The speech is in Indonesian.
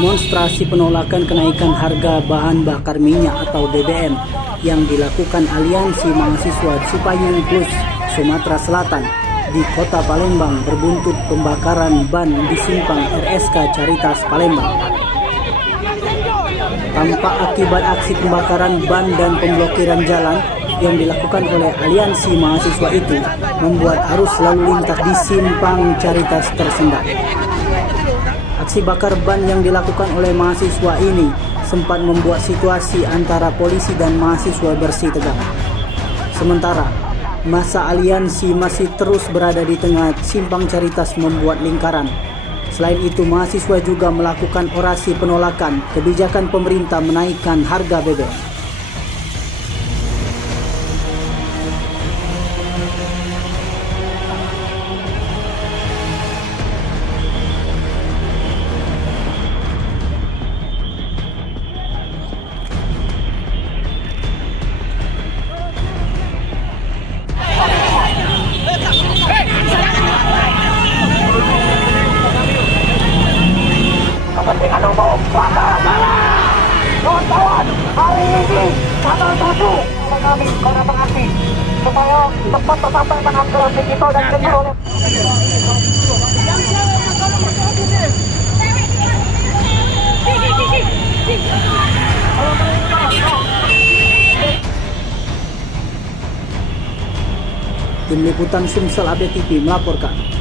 Demonstrasi penolakan kenaikan harga bahan bakar minyak atau BBM yang dilakukan Aliansi Mahasiswa Cipayung Plus Sumatera Selatan di Kota Palembang berbuntut pembakaran ban di simpang RSK Caritas Palembang. Tampak akibat aksi pembakaran ban dan pemblokiran jalan yang dilakukan oleh Aliansi Mahasiswa itu membuat arus lalu lintas di simpang Caritas tersendat. Aksi bakar ban yang dilakukan oleh mahasiswa ini sempat membuat situasi antara polisi dan mahasiswa bersih tegang. Sementara, massa aliansi masih terus berada di tengah simpang Caritas membuat lingkaran. Selain itu, mahasiswa juga melakukan orasi penolakan kebijakan pemerintah menaikkan harga BBM. Kepentingan umum, kawan-kawan, hari ini tanggal 7 kami kota pengasih supaya cepat tersampaikan aspirasi kita dan seluruh Tim Liputan Sumsel ABTV melaporkan.